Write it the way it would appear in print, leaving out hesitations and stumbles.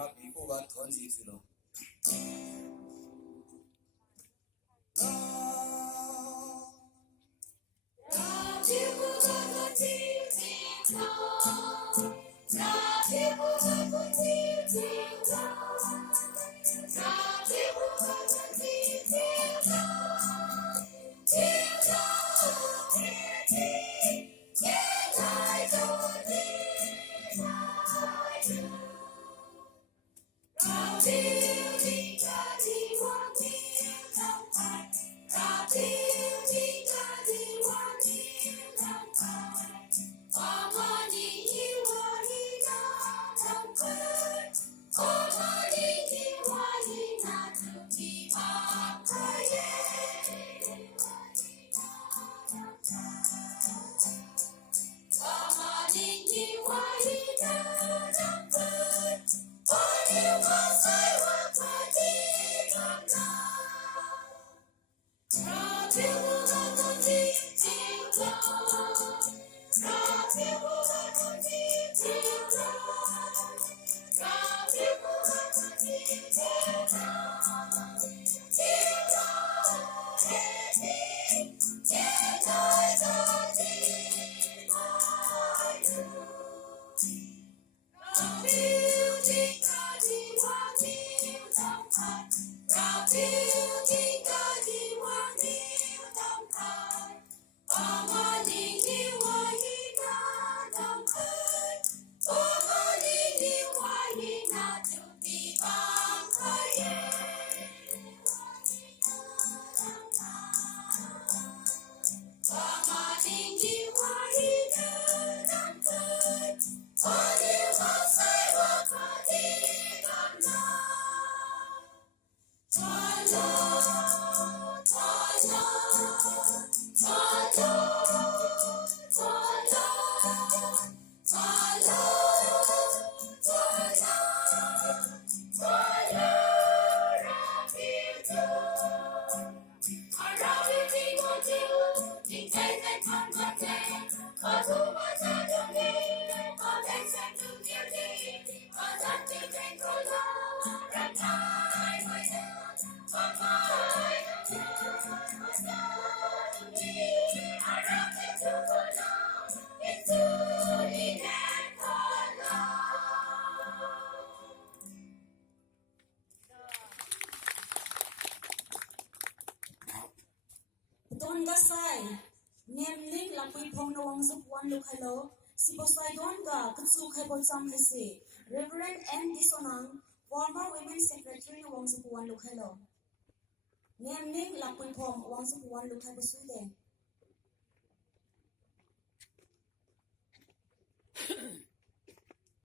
รับอีกูวัดทอนสีสิโลต้นก็ใส่เนียมลิงหลับไปพงนวังสุกวันลูกฮัลโหลสิบสายดอนกะกุสุขให้บทจำให้สิ Reverend M. Disonang former Women's Secretary วังสุกวันลูกฮัลโหลเนียมลิงหลับไปพงวังสุกวันลูกฮัลโหลสุดเด